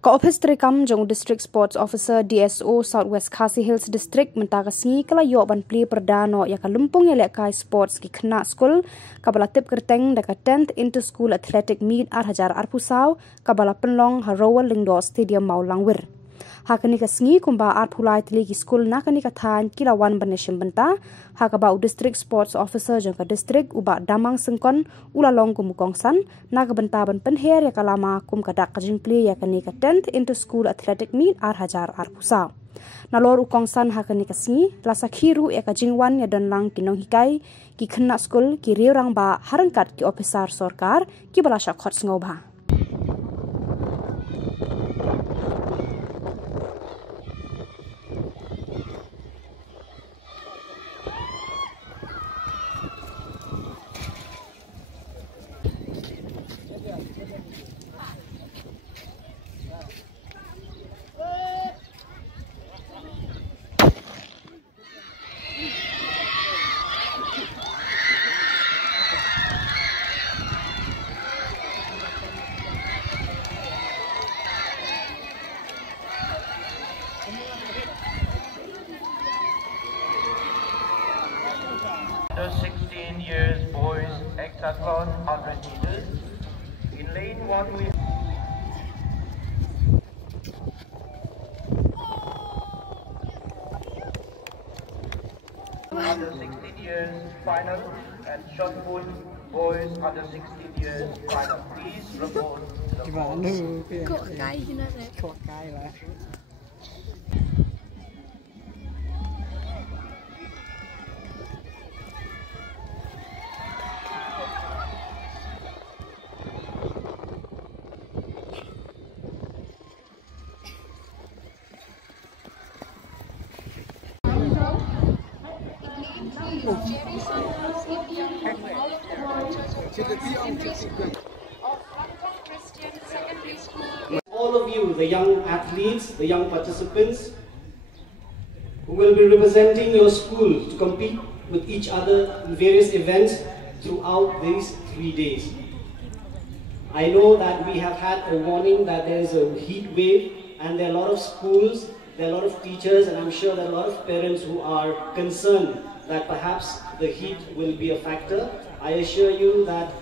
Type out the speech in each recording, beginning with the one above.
Ka-Office Trikam jong District Sports Officer DSO Southwest Khasi Hills District mentagasingi kala yo ban Plie Pyrda no ya kalumpung ya lekai sports ki khna school kabala tip kerteng daka 10th into school athletic meet hajar arpusau kabala penlong harowa lingdo stadium maulangwir. Hakani ka sngi kumba Plie tli ki school nakani ka than kilawan baneshim benta hakaba district sports officer jong ka district uba damang sengkon ulalong kumukongsan naga benta ban penher ya kalama kum kadak kajing Plie ya kani ka 10th into school athletic meet hajar arpusau. Nalor ukongsan hakani ka sngi lasa khiru ya kajingwan ya donlang kinong hikai ki khna school ki riurang ba harangkat ki officer sarkar ki balasha khot ngobha. Under 16 years boys hexathlon 100 meters. In lane 1 we under 16 years final and shot put boys under 16 years final. Please report the all of you, the young athletes, the young participants who will be representing your school to compete with each other in various events throughout these 3 days. I know that we have had a warning that there is a heat wave and there are a lot of schools, there are a lot of teachers, and I'm sure there are a lot of parents who are concerned that perhaps the heat will be a factor. I assure you that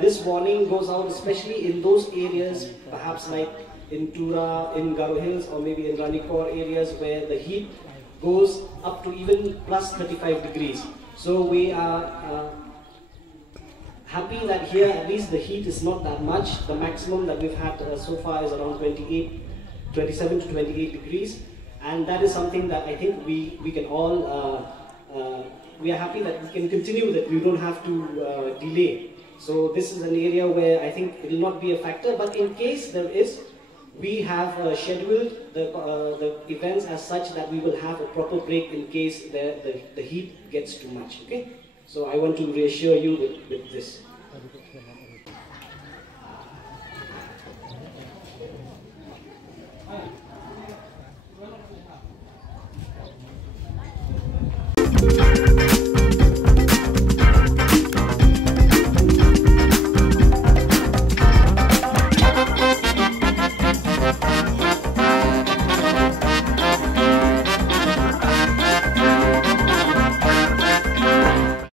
this warning goes out especially in those areas, perhaps like in Tura, in Garo Hills, or maybe in Ranikor areas where the heat goes up to even plus 35 degrees. So we are happy that here at least the heat is not that much. The maximum that we've had so far is around 27 to 28 degrees, and that is something that I think we can all we are happy that we can continue, that we don't have to delay. So this is an area where I think it will not be a factor, but in case there is, we have scheduled the events as such that we will have a proper break in case the heat gets too much. Okay, so I want to reassure you with this.